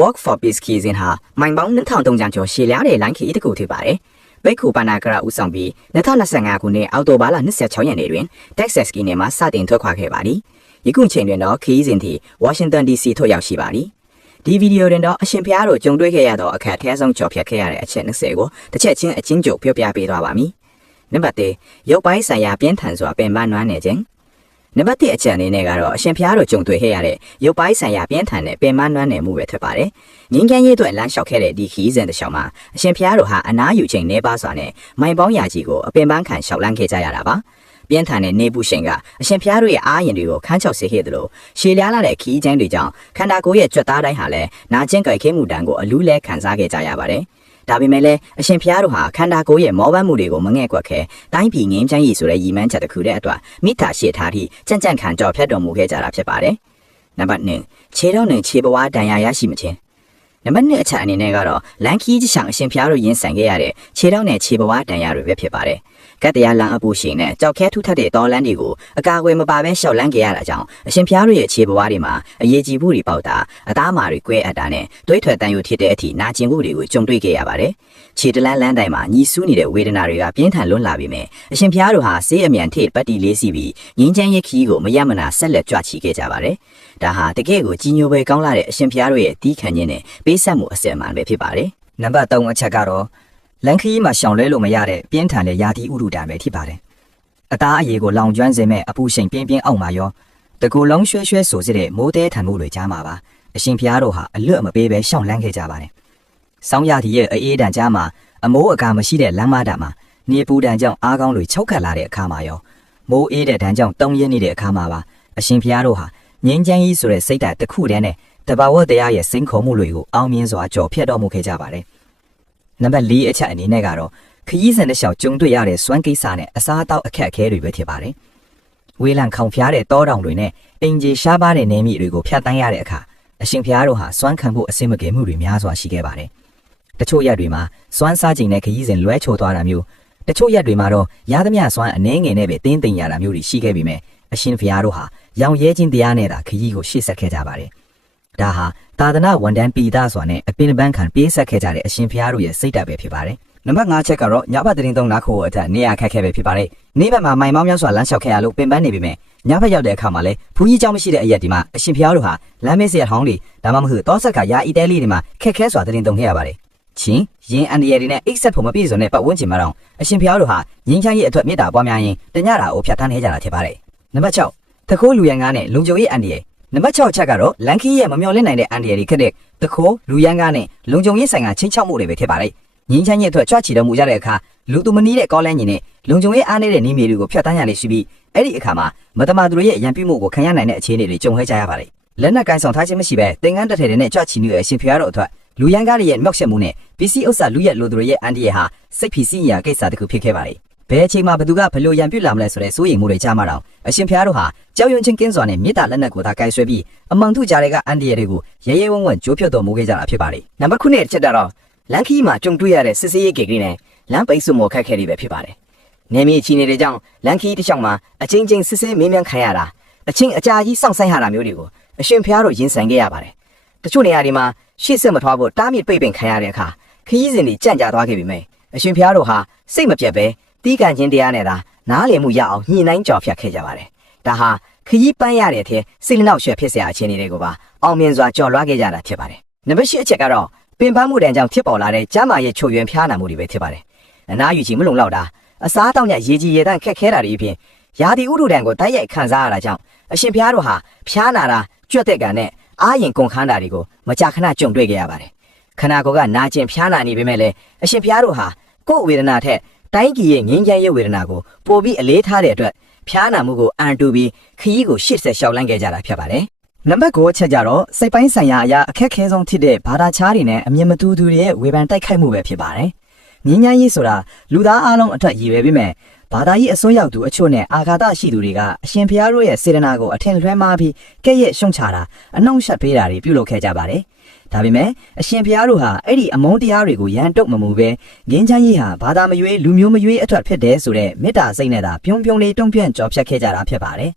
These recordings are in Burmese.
Walk for Peace ခီးစဉ်ဟာမိုင်ပေါင်း2300ကျော်ရှည်လျားတဲ့လိုင်းခီးတစ်ခုဖြစ်ပါတယ်။ဘိတ်ခုပနာကရဦးဆောင်ပြီး2025ခုနှစ်အောက်တိုဘာလ26ရက်နေ့တွင် Texas ပြည်နယ်မှာစတင်ထွက်ခွာခဲ့ပါသည်။ယခုချိန်တွင်တော့ခီးစဉ်သည် Washington DC ထို့ရောက်ရှိပါသည်။ဒီဗီဒီယိုတွင်တော့အရှင်ဖျားတို့ကြုံတွေ့ခဲ့ရသောအခက်အခဲဆုံးကြော်ဖြတ်ခဲ့ရတဲ့အချက်20ကိုတစ်ချက်ချင်းအချင်းချုပ်ပြောပြပေးသွားပါမည်။နံပါတ်1ရုပ်ပိုင်းဆိုင်ရာပြင်းထန်စွာပင်ပန်းနွမ်းနေခြင်းနံပါတ်1အချက်အနေနဲ့ကတော့အရှင်ဖျားတို့ကြုံတွေ့ခဲ့ရတဲ့ရုပ်ပိုင်းဆိုင်ရာပြင်းထန်တဲ့ပင်မနွမ်းနယ်မှုပဲဖြစ်ပါတယ်။ငင်းကန်းရေးအတွက်လမ်းလျှောက်ခဲ့တဲ့ဒီခီးစဉ်တစ်လျှောက်မှာအရှင်ဖျားတို့ဟာအနားယူချိန်နေပါစွာနဲ့မိုင်ပေါင်းရာကြီးကိုအပင်ပန်းခံလျှောက်လန်းခဲ့ကြရတာပါ။ပြင်းထန်တဲ့နေပူရှိန်ကအရှင်ဖျားတို့ရဲ့အားရင်တွေကိုခန်းချောက်စေခဲ့သလိုရှည်လျားလာတဲ့ခီးကျန်းတွေကြောင့်ခန္ဓာကိုယ်ရဲ့ကြွက်သားတိုင်းဟာလည်းနာကျင်ကြိုက်ခဲမှုတန်ကိုအလူးလဲခံစားခဲ့ကြရပါတယ်။ဒါပေမဲ့လည်းအရှင်ဖျားတို့ဟာခန္ဓာကိုယ်ရဲ့မောပန်းမှုတွေကိုမငဲ့ကွက်ခဲတိုင်းပြည်ငင်းချမ်းရည်ဆိုတဲ့ရည်မှန်းချက်တစ်ခုတည်းအတွက်မိသားရှေ့ထားသည့်ကြံ့ကြံ့ခံကြော်ဖြတ်တော်မူခဲ့ကြတာဖြစ်ပါတယ်။နံပါတ်2ခြေတော်နဲ့ခြေပွားတန်ရာရရှိမခြင်းနံပါတ်2အချက်အနေနဲ့ကတော့လန်ခီးကြီးဆောင်အရှင်ဖျားတို့ရင်းဆိုင်ခဲ့ရတဲ့ခြေတော်နဲ့ခြေပွားတန်ရာတွေပဲဖြစ်ပါတယ်။ကတ်တရားလန်အပူရှင်နဲ့ကြောက်ခဲထူးထပ်တဲ့တော်လန်းတွေကိုအကာအကွယ်မပါဘဲရှောက်လန်းခဲ့ရတာကြောင့်အရှင်ဖျားတို့ရဲ့ခြေပွားတွေမှာအရေးကြီးမှုတွေပေါက်တာအသားမာတွေကွဲအပ်တာနဲ့သွေးထွက်တန်ရုပ်ဖြစ်တဲ့အထိနာကျင်မှုတွေကိုကြုံတွေ့ခဲ့ရပါတယ်။ခြေတလန်းလန်းတိုင်းမှာညီဆူးနေတဲ့ဝေဒနာတွေကပြင်းထန်လွန်းလာပြီမဲ့အရှင်ဖျားတို့ဟာဆေးအမြန်ထိပ်ပတ်တီလေးစီပြီးငင်းချမ်းရခီးကိုမရမနာဆက်လက်ကြွချီခဲ့ကြပါတယ်။ဒါဟာတကယ့်ကိုကြီးညိုပဲကောင်းလာတဲ့အရှင်ဖျားတို့ရဲ့တီးခံခြင်းနဲ့ပေးဆက်မှုအစစ်အမှန်ပဲဖြစ်ပါတယ်။နံပါတ်3အချက်ကတော့လန်ခီးမှာရှောင်လဲလို့မရတဲ့ပြင်းထန်တဲ့ယာတီဥဒုတံပဲဖြစ်ပါတယ်။အသားအရည်ကိုလောင်ကျွမ်းစေမဲ့အပူရှိန်ပြင်းပြင်းအောက်မှာရောတကူလုံးရွှဲရွှဲဆိုစစ်တဲ့မိုးတဲထန်မှုတွေကြားမှာပါအရှင်ဖျားတို့ဟာအလွတ်မပေးပဲရှောင်လန်းခဲ့ကြပါတယ်။ဆောင်းရာသီရဲ့အေးတန်ကြားမှာအမိုးအကာမရှိတဲ့လမ်းမတာမှာနေပူတန်ကြောင့်အားကောင်းတွေချုပ်ခတ်လာတဲ့အခါမှာရောမိုးအေးတဲ့တန်ကြောင့်တုံးရင်းနေတဲ့အခါမှာပါအရှင်ဖျားတို့ဟာငင်းချမ်းကြီးဆိုတဲ့စိတ်ဓာတ်တစ်ခုတည်းနဲ့တဘာဝတရားရဲ့စိန်ခေါ်မှုတွေကိုအောင်မြင်စွာကြော်ဖြတ်တော်မူခဲ့ကြပါတယ်။နံပါတ်4အချက်အနေနဲ့ကတော့ခရီးစဉ်တစ်လျှောက်ကျုံတွေ့ရတဲ့စွမ်းကိစ္စနဲ့အစားအသောက်အခက်အခဲတွေပဲဖြစ်ပါတယ်။ဝေးလံခေါင်ဖျားတဲ့တောတောင်တွေနဲ့အင်ဂျီရှားပါးတဲ့နေမိတွေကိုဖျက်တမ်းရတဲ့အခါအရှင်ဖျားတို့ဟာစွမ်းခံဖို့အစင်မကယ်မှုတွေများစွာရှိခဲ့ပါတယ်။တချို့ရက်တွေမှာစွမ်းစားချိန်နဲ့ခရီးစဉ်လွဲချိုသွားတာမျိုးတချို့ရက်တွေမှာတော့ရသမျှစွမ်းအနှဲငယ်နဲ့ပဲတင်းသိမ်ရတာမျိုးတွေရှိခဲ့ပြီးမြဲအရှင်ဖျားတို့ဟာရောင်ရဲခြင်းတရားနဲ့သာခရီးကိုရှေ့ဆက်ခဲ့ကြပါတယ်။ဒါဟာသာသနာဝန်တန်းပီသားစွာနဲ့အပင်ပန်းခံပေးဆက်ခဲ့ကြတဲ့အရှင်ဖျားတို့ရဲ့စိတ်ဓာတ်ပဲဖြစ်ပါတယ်။နံပါတ်5ချက်ကတော့ညဘက်သတင်းသုံးနာခိုအထက်နေရာခက်ခဲပဲဖြစ်ပါတယ်။နေ့ဘက်မှာမိုင်မောင်းများစွာလမ်းလျှောက်ခဲ့ရလို့ပင်ပန်းနေပြီမြဲညဘက်ရောက်တဲ့အခါမှာလဲဖူးကြီးเจ้าမရှိတဲ့အရက်ဒီမှာအရှင်ဖျားတို့ဟာလမ်းမေးစရဟောင်းတွေဒါမှမဟုတ်တောဆက်ကရာအီတဲလီတွေမှာခက်ခဲစွာသတင်းသုံးခဲ့ရပါတယ်။ချင်းရင်အန်ဒီရဲတွေနဲ့အိတ်ဆက်ဖို့မပြည့်စုံတဲ့ပတ်ဝန်းကျင်မှာတော့အရှင်ဖျားတို့ဟာငင်းချမ်းရဲ့အတွက်မေတ္တာပွားများရင်တညတာကိုဖြတ်တန်းနေကြတာဖြစ်ပါတယ်။နံပါတ်6တခိုးလူရန်ကားနဲ့လုံခြုံရေးအန်ဒီရဲနံပါတ်6ချက်ကတော့လန်ခီရဲ့မမျော်လင့်နိုင်တဲ့အန်ဒီရဲတွေခက်တဲ့တခိုးလူရန်ကားနဲ့လုံခြုံရေးဆိုင်ကချင်းချောက်မှုတွေပဲဖြစ်ပါတယ်။ငင်းချမ်းရဲ့အတွက်ကြွချီတော်မူကြတဲ့အခါလူသူမနီးတဲ့ကောလန်းကြီးနဲ့လုံခြုံရေးအားနည်းတဲ့နေမြေတွေကိုဖြတ်တန်းရလေရှိပြီးအဲ့ဒီအခါမှာမတမာသူတွေရဲ့ရန်ပြမှုကိုခံရနိုင်တဲ့အခြေအနေတွေကြုံခဲ့ကြရပါတယ်။လက်နက်ကိုင်ဆောင်ထားခြင်းမရှိဘဲသင်္ကန်းတစ်ထည်နဲ့ကြွချီနေတဲ့အရှင်ဖျားတော်အတွက်လူရန်ကားရဲ့မြောက်ရှက်မှုနဲ့ပစ္စည်းဥစ္စာလူရက်လူသူတွေရဲ့အန်ဒီရဲဟာစိတ်ဖိစီးရာကိစ္စတစ်ခုဖြစ်ခဲ့ပါတယ်။ဘယ်အချိန်မှာဘသူကဘလို့ရန်ပြစ်လာမလဲဆိုတဲ့စိုးရိမ်မှုတွေကြားမှာတော့အရှင်ဖျားတို့ဟာကြောက်ရွံ့ခြင်းကင်းစွာနဲ့မြေတာလက်နက်ကိုသာကိုင်ဆွဲပြီးအမှန်ထုကြတဲ့ကအန်ဒီရဲတွေကိုရဲရဲဝံ့ဝံ့ကြိုးဖြတ်တော်မူခဲ့ကြတာဖြစ်ပါတယ်။နံပါတ်9ချက်တော့လန်ခီမှာကြုံတွေ့ရတဲ့စစ်စေးရေးဂေဂရီနဲ့လမ်းပိတ်ဆို့မှုခက်ခဲတွေပဲဖြစ်ပါတယ်။နေမြေချီနေတဲ့ကြောင့်လန်ခီတစ်ချောင်းမှာအချင်းချင်းစစ်စေးမင်းမြန်ခံရတာအချင်းအကြာကြီးစောင့်ဆိုင်ရတာမျိုးတွေကိုအရှင်ဖျားတို့ရင်ဆိုင်ခဲ့ရပါတယ်။တချို့နေရာတွေမှာရှေ့ဆက်မထွားဖို့တားမြစ်ပိတ်ပင်ခံရတဲ့အခါခရီးစဉ်တွေကြန့်ကြာသွားခဲ့ပြီမဲ့အရှင်ဖျားတို့ဟာစိတ်မပြတ်ပဲတီးကန်ခြင်းတရားနဲ့သာနားလည်မှုရအောင်ညှိနှိုင်းကြော်ဖြတ်ခဲ့ကြပါတယ်။ဒါဟာခရီးပန်းရတဲ့အထက်စိတ်နှောက်ယှက်ဖြစ်စရာအခြေအနေတွေကိုပါအောင်မြင်စွာကြော်လွှားခဲ့ကြတာဖြစ်ပါတယ်။နံပါတ်10အချက်ကတော့ပင်ပန်းမှုတန်ကြောင့်ဖြစ်ပေါ်လာတဲ့ကျန်းမာရေးချို့ယွင်းဖျားနာမှုတွေပဲဖြစ်ပါတယ်။အနားယူခြင်းမလုံလောက်တာအစားတောက်ညရေကြီးရေတန့်ခက်ခဲတာတွေအပြင်ယာတီဥဒုတံကိုတိုက်ရိုက်ခံစားရတာကြောင့်အရှင်ဖျားတို့ဟာဖျားနာတာကြွက်တဲ့ကန်နဲ့အားရင်ကုန်ခန်းတာတွေကိုမကြာခဏကြုံတွေ့ခဲ့ရပါတယ်။ခန္ဓာကိုယ်ကနာကျင်ဖျားနာနေပေမဲ့လည်းအရှင်ဖျားတို့ဟာကိုယ်ဝေဒနာထက်တိုင်းကြီးရဲ့ငင်းချမ်းရဲ့ဝေဒနာကိုပိုပြီးအလေးထားတဲ့အတွက်ဖျားနာမှုကိုအန်တူပြီးခရီးကိုရှေ့ဆက်လျှောက်လန်းခဲ့ကြတာဖြစ်ပါတယ်။နံပါတ်9ချက်ကြတော့စိတ်ပိုင်းဆိုင်ရာအရာအခက်ခဲဆုံးဖြစ်တဲ့ဘာသာခြားတွေနဲ့အမြင်မတူသူတွေရဲ့ဝေဖန်တိုက်ခိုက်မှုပဲဖြစ်ပါတယ်။ငင်းချမ်းရေးဆိုတာလူသားအလုံးအတွက်ရည်ပဲပြီးမဲ့ဘာသာရေးအစွန်းရောက်သူအချို့နဲ့အာဃာတရှိသူတွေကအရှင်ဖျားတို့ရဲ့စေတနာကိုအထင်လွှဲမှားပြီးကဲ့ရဲ့ရှုံချတာအနှောင့်ယှက်ပေးတာတွေပြုလုပ်ခဲ့ကြပါတယ်။ဒါပေမဲ့အရှင်ဖျားတို့ဟာအဲ့ဒီအမုန်းတရားတွေကိုရန်တုတ်မမူပဲငင်းချမ်းရေးဟာဘာသာမရွေးလူမျိုးမရွေးအတွက်ဖြစ်တယ်ဆိုတဲ့မေတ္တာစိတ်နဲ့သာပြုံးပြုံးလေးတုံ့ပြန်ကြော်ဖြတ်ခဲ့ကြတာဖြစ်ပါတယ်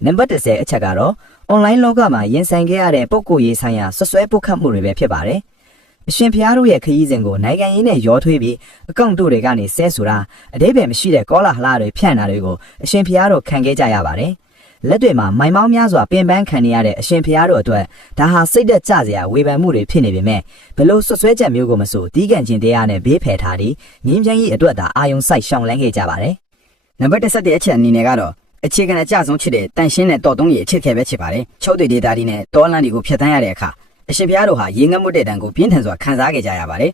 နံပါတ်30အချက်ကတော့ online လောကမှာရင်ဆိုင်ခဲ့ရတဲ့ပုံကိုရေးဆိုင်ရာဆွဆွဲပုတ်ခတ်မှုတွေပဲဖြစ်ပါတယ်အရှင်ဖျားတို့ရဲ့ခရီးစဉ်ကိုနိုင်ငံရေးနဲ့ရောထွေးပြီးအကောင့်တို့တွေကနေဆဲဆိုတာအတိပ္ပယ်မရှိတဲ့ကောလာဟလတွေဖြန့်တာတွေကိုအရှင်ဖျားတို့ခံခဲ့ကြရပါတယ်လက်တွေမှာမိုင်မောင်းများစွာပင်ပန်းခံနေရတဲ့အရှင်ဖျားတို့အတွက်ဒါဟာစိတ်သက်ကြစရာဝေဖန်မှုတွေဖြစ်နေပေမဲ့ဘလို့ဆွဆွဲချက်မျိုးကိုမဆိုတီးကန်ခြင်းတရားနဲ့ဘေးဖယ်ထားပြီးငင်းချမ်းကြီးအတွက်သာအာယုံစိုက်ရှောင်လန်းခဲ့ကြပါတယ်နံပါတ်17အချက်အနေနဲ့ကတော့အခြေခံအကျဆုံးဖြစ်တဲ့တန်ရှင်းတဲ့တော်တုံးရဲ့အချက်ခဲပဲဖြစ်ပါတယ်ချုပ်တွေဒေတာတွေနဲ့တောလန့်တွေကိုဖျက်ဆီးရတဲ့အခါအရှင်ဖျားတို့ဟာရေငတ်မှုတဲ့တန်ကိုပြင်းထန်စွာခံစားခဲ့ကြရပါတယ်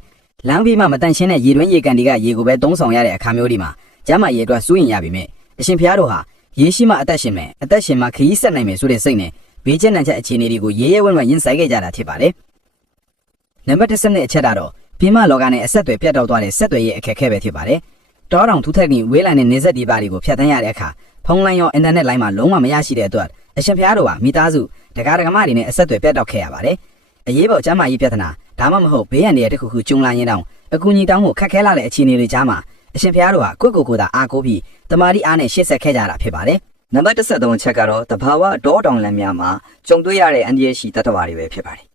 လမ်းပြီးမှမတန်ရှင်းတဲ့ရေတွင်းရေကန်တွေကရေကိုပဲသုံးဆောင်ရတဲ့အခါမျိုးဒီမှာကျမ်းမာရေအတွက်စိုးရင်ရပြီမဲ့အရှင်ဖျားတို့ဟာရေရှိမှအသက်ရှင်မယ်အသက်ရှင်မှခရီးဆက်နိုင်မယ်ဆိုတဲ့စိတ်နဲ့ဘေးကျနှံချက်အခြေအနေတွေကိုရဲရဲဝံ့ဝံ့ရင်ဆိုင်ခဲ့ကြတာဖြစ်ပါတယ်နံပါတ်10အချက်ကတော့ပြင်းမလောကနဲ့အဆက်အသွယ်ပြတ်တောက်သွားတဲ့ဆက်သွယ်ရေးအခက်အခဲပဲဖြစ်ပါတယ်တောတောင်ထူးထက်ကြီးဝေးလံတဲ့နေဆက်ဒီပါတွေကိုဖျက်ဆီးရတဲ့အခါဖုန်းလိုင်းရောအင်တာနက်လိုင်းမှာလုံးဝမရရှိတဲ့အတွက်အရှင်ဖျားတို့ဟာမိသားစုဒကာဒကမတွေနဲ့အဆက်အသွယ်ပြတ်တောက်ခဲ့ရပါတယ်အရေးပေါ်ကျန်းမာရေးပြဿနာဒါမှမဟုတ်ဘေးရန်တွေတစ်ခုခုကြုံလာရင်တောင်အကူအညီတောင်းဖို့ခက်ခဲလာတဲ့အခြေအနေတွေကြားမှာအရှင်ဖျားတို့ဟာကိုယ့်ကိုယ်ကိုယ်သာအားကိုးပြီးတမာတိအားနဲ့ရှေ့ဆက်ခဲ့ကြတာဖြစ်ပါတယ်နံပါတ်13ချက်ကတော့တဘာဝတောတောင်လမ်းများမှာကြုံတွေ့ရတဲ့အန္တရာယ်ရှိတတ္တဝါတွေပဲဖြစ်ပါတယ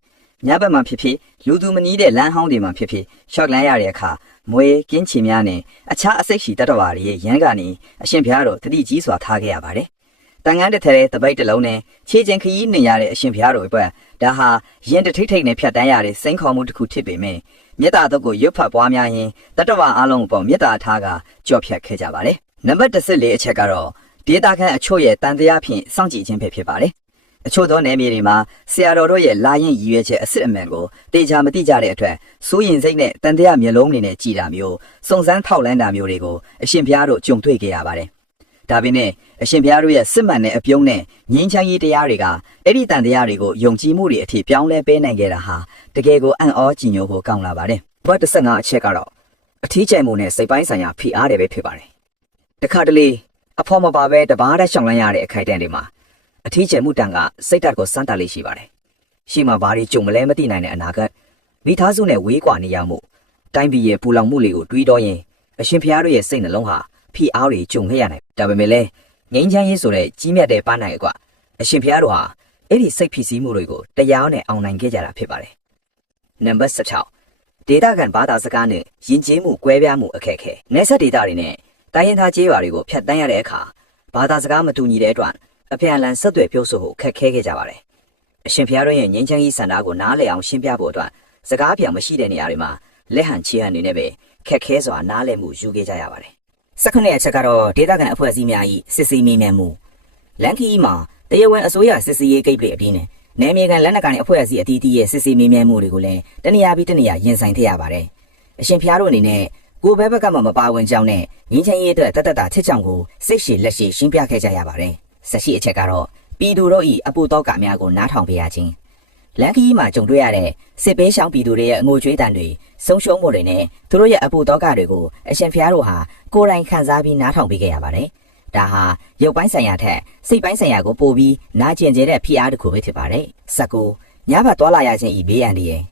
်ညဘက်မှာဖြစ်ဖြစ်လူသူမနီးတဲ့လမ်းဟောင်းတွေမှာဖြစ်ဖြစ်ရှော့လန်းရတဲ့အခါမွေကင်းချီများနဲ့အခြားအစိတ်ရှိတတ္တဝါတွေရဲ့ရန်ကနေအရှင်ဘုရားတော်တတိကြီးစွာထားခဲ့ရပါတယ်။တန်ငန်းတစ်ထည်တပိတ်တစ်လုံးနဲ့ခြေချင်းခရီးနေရတဲ့အရှင်ဘုရားတော်အတွက်ဒါဟာရင်တထိတ်ထိတ်နဲ့ဖြတ်တန်းရတဲ့စိန်ခေါ်မှုတစ်ခုဖြစ်ပေမဲ့မေတ္တာတော်ကိုရွတ်ဖတ်ပွားများရင်တတ္တဝါအလုံးပေါ်မေတ္တာထားကကြော့ဖြတ်ခဲ့ကြပါတယ်။နံပါတ်14အချက်ကတော့ဒေတာခန့်အချို့ရဲ့တန်တရားဖြင့်စောင့်ကြည့်ခြင်းပဲဖြစ်ပါတယ်။အချို့သောနယ်မြေတွေမှာဆရာတော်တို့ရဲ့လာရင်ရည်ရွယ်ချက်အစစ်အမှန်ကိုတေချာမသိကြတဲ့အတွက်စိုးရင်စိတ်နဲ့တန်တရားမျိုးလုံးနေနဲ့ကြည်တာမျိုးစုံစမ်းထောက်လန်းတာမျိုးတွေကိုအရှင်ဘုရားတို့ကြုံတွေ့ခဲ့ရပါတယ်။ဒါပေမဲ့အရှင်ဘုရားတို့ရဲ့စစ်မှန်တဲ့အပြုံးနဲ့ငြိမ်းချမ်းရေးတရားတွေကအဲ့ဒီတန်တရားတွေကိုယုံကြည်မှုတွေအထိပြောင်းလဲပေးနိုင်ခဲ့တာဟာတကယ်ကိုအံ့ဩကြည်ညိုဖို့ကောင်းလာပါတယ်။ဘတ်15အချက်ကတော့အထီးကျန်မှုနဲ့စိတ်ပိုင်းဆိုင်ရာဖိအားတွေပဲဖြစ်ပါတယ်။တခါတလေအဖော်မပါပဲတဘာတက်ရှောင်လန်းရတဲ့အခိုက်အတန့်တွေမှာအထီးကျန်မှုတန်ကစိတ်ဓာတ်ကိုစမ်းတာလေးရှိပါတယ်။ရှိမှဘာတွေကြုံမလဲမသိနိုင်တဲ့အနာဂတ်မိသားစုနဲ့ဝေးကွာနေရမှုတိုင်းပြည်ရဲ့ပူလောင်မှုတွေကိုတွေးတော့ရင်အရှင်ဘုရားတို့ရဲ့စိတ်နှလုံးဟာဖိအားတွေကြုံခဲ့ရနိုင်ဒါပေမဲ့လည်းငြိမ်းချမ်းရေးဆိုတဲ့ကြီးမြတ်တဲ့ပန်းနိုင်ကွာအရှင်ဘုရားတို့ဟာအဲ့ဒီစိတ်ဖိစီးမှုတွေကိုတရားနဲ့အောင်နိုင်ခဲ့ကြတာဖြစ်ပါတယ်။နံပါတ်16ဒေတာကန်ဘာသာစကားနဲ့ယဉ်ကျေးမှုကွဲပြားမှုအခက်အခဲနေဆက်ဒေတာတွေနဲ့တိုင်းရင်းသားကျေးရွာတွေကိုဖျက်ဆီးရတဲ့အခါဘာသာစကားမတူညီတဲ့အတွက်အပြန်အလှန်ဆက်သွယ်ပြောဆိုဖို့ခက်ခဲခဲ့ကြပါတယ်။အရှင်ဘုရားတို့ရဲ့ငြိမ်းချမ်းရေးစံတာကိုနားလည်အောင်ရှင်းပြဖို့အတွက်စကားပြောင်မရှိတဲ့နေရာတွေမှာလက်ဟန်ချီဟန်နေနဲ့ပဲခက်ခဲစွာနားလည်မှုယူခဲ့ကြရပါတယ်။19အချက်ကတော့ဒေတာကန်အဖွဲ့အစည်းများ၏စစ်ဆေးမေးမြန်းမှုလန်ကီမှာတရားဝင်အစိုးရစစ်ဆေးရေးကိစ္စတွေအပြီးနဲ့နယ်မြေကန်လက်နက်ကိုင်အဖွဲ့အစည်းအသီးသီးရဲ့စစ်ဆေးမေးမြန်းမှုတွေကိုလည်းတနေရာပြီးတနေရာရင်ဆိုင်ထည့်ရပါတယ်။အရှင်ဘုရားတို့အနေနဲ့ကိုယ်ဘက်ကမှမပါဝင်ကြောင်းနဲ့ငင်းချင်းရေးအတွက်တတ်တာချစ်ချောင်ကိုစိတ်ရှည်လက်ရှည်ရှင်းပြခဲ့ကြရပါတယ်။ဆက်ရှိအချက်ကတော့ပြည်သူတို့၏အပူတောကများကိုနားထောင်ပေးရခြင်းလန်ကီမှာကြုံတွေ့ရတဲ့စစ်ပေးရှောင်းပြည်သူတွေရဲ့အငိုကြွေးတန်တွေဆုံးရှုံးမှုတွေနဲ့သူတို့ရဲ့အပူတောကတွေကိုအရှင်ဘုရားတို့ဟာကိုယ်တိုင်ခံစားပြီးနားထောင်ပေးခဲ့ရပါတယ်။ဒါဟာရုပ်ပိုင်းဆိုင်ရာထက်စိတ်ပိုင်းဆိုင်ရာကိုပိုပြီးနာကျင်ကျတဲ့ဖိအားတစ်ခုပဲဖြစ်ပါတယ်။19ညဘက်သွားလာရခြင်းဤဘေးအန္တရာယ်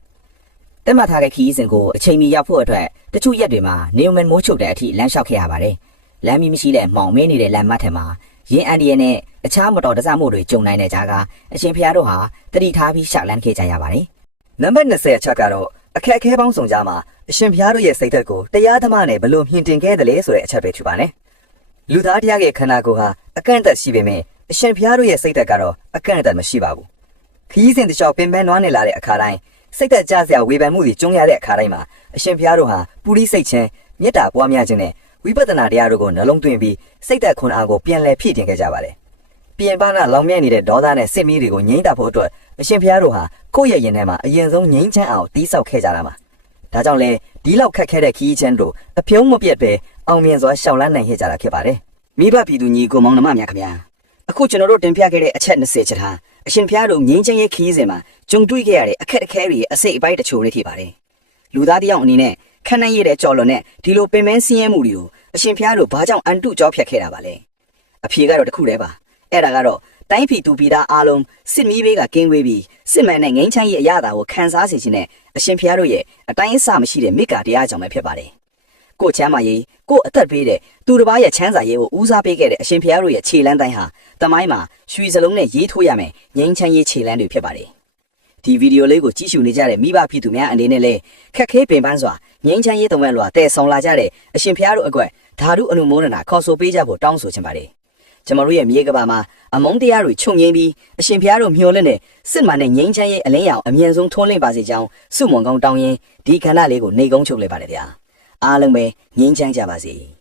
တက်မှတ်ထားတဲ့ခီးစဉ်ကိုအချိန်မီရောက်ဖို့အတွက်တချို့ရက်တွေမှာနေုံမမိုးချုပ်တဲ့အထိလမ်းလျှောက်ခဲ့ရပါတယ်။လမ်းမီမရှိတဲ့မှောင်မင်းနေတဲ့လမ်းမထက်မှာရင်းအန်ဒီယနဲ့အခြားမတော်တဆမှုတွေကြုံနိုင်တဲ့ကြားကအရှင်ဘုရားတို့ဟာတတိထားပြီးရှောက်လန်းခဲ့ကြရပါတယ်။နံပါတ်20အချက်ကတော့အခက်အခဲပေါင်းစုံကြားမှာအရှင်ဘုရားတို့ရဲ့စိတ်သက်ကိုတရားသမားနဲ့ဘလို့မြင်တင်ခဲ့တယ်လဲဆိုတဲ့အချက်ပဲဖြစ်ပါနဲ့။လူသားတရားရဲ့ခန္ဓာကိုယ်ဟာအကန့်အသတ်ရှိပေမဲ့အရှင်ဘုရားတို့ရဲ့စိတ်သက်ကတော့အကန့်အသတ်မရှိပါဘူး။ခရီးစဉ်တစ်လျှောက်ပင်ပန်းနွားနေလာတဲ့အခါတိုင်းစိတ်သက်ကြစရာဝေဖန်မှုတွေကြုံရတဲ့အခါတိုင်းမှာအရှင်ဘုရားတို့ဟာပူရိစိတ်ချင်းမေတ္တာပွားများခြင်းနဲ့ဝိပဿနာတရားတို့ကိုနှလုံးသွင်းပြီးစိတ်သက်ခွန်အားကိုပြန်လည်ဖြည့်တင်ခဲ့ကြပါတယ်။ပြင်ပနာလောင်မြဲနေတဲ့ဒေါသနဲ့စစ်မီးတွေကိုငြိမ်းတဖို့အတွက်အရှင်ဘုရားတို့ဟာကိုယ့်ရဲ့ရင်ထဲမှာအရင်ဆုံးငြိမ်းချမ်းအောင်တီးဆောက်ခဲ့ကြတာပါ။ဒါကြောင့်လဲဒီလောက်ခက်ခဲတဲ့ခီးချမ်းတို့အပြုံးမပြတ်ပဲအောင်မြင်စွာရှောင်လန်းနိုင်ခဲ့ကြတာဖြစ်ပါတယ်။မိဘပြည်သူညီကိုမောင်နှမများခင်ဗျာ။အခုကျွန်တော်တို့တင်ပြခဲ့တဲ့အချက်20ချက်ဟာအရှင်ဘုရားတို့ငြိမ်းချမ်းရေးခီးစဉ်မှာကြုံတွေ့ခဲ့ရတဲ့အခက်အခဲတွေအစိတ်အပိုင်းတချို့တွေဖြစ်ပါတယ်။လူသားတယောက်အနေနဲ့ခန့်နှံ့ရတဲ့ကြော်လွန်နဲ့ဒီလိုပင်ပန်းဆင်းရဲမှုတွေကိုအရှင်ဘုရားတို့ဘာကြောင့်အန်တုကြောဖြတ်ခဲ့တာပါလဲ။အဖြေကတော့တခုတည်းပါ။အဲ့ဒါကတော့တိုင်းပြည်သူပြည်သားအားလုံးစစ်မီးဘေးကကင်းဝေးပြီးစစ်မှန်တဲ့ငြိမ်းချမ်းရေးအရာတာကိုခံစားစေခြင်းနဲ့အရှင်ဘုရားတို့ရဲ့အတိုင်းအဆမရှိတဲ့မေတ္တာတရားကြောင့်ပဲဖြစ်ပါတယ်။ကိုချမ်းသာရေးကိုအသက်ပေးတဲ့သူတစ်ပါးရဲ့ချမ်းသာရေးကိုဦးစားပေးခဲ့တဲ့အရှင်ဘုရားတို့ရဲ့ခြေလမ်းတိုင်းဟာ တမိုင်းမှာရွှေစလုံးနဲ့ရေးထိုးရမယ်ငိမ့်ချမ်းရေးခြေလှမ်းတွေဖြစ်ပါတယ်ဒီဗီဒီယိုလေးကိုကြည့်ရှုနေကြတဲ့မိဘပြည်သူများအနေနဲ့လည်းခက်ခဲပင်ပန်းစွာငိမ့်ချမ်းရေးတဝက်လွှာတည်ဆောင်လာကြတဲ့အရှင်ဖျားတို့အကွက်ဓာတုအနုမောဒနာခေါ်ဆိုပေးကြဖို့တောင်းဆိုချင်ပါတယ်ကျွန်တော်တို့ရဲ့မြေကဘာမှာအမုန်းတရားတွေချုပ်ငြိမ်းပြီးအရှင်ဖျားတို့မျှော်လင့်တဲ့စစ်မှန်တဲ့ငြိမ်းချမ်းရေးအလင်းရောင်အမြန်ဆုံးထွန်းလင်းပါစေကြောင်းဆုမွန်ကောင်းတောင်းရင်ဒီခန္ဓာလေးကိုနေကုန်းချုပ်လိုက်ပါတယ်ဗျာအားလုံးပဲငြိမ်းချမ်းကြပါစေ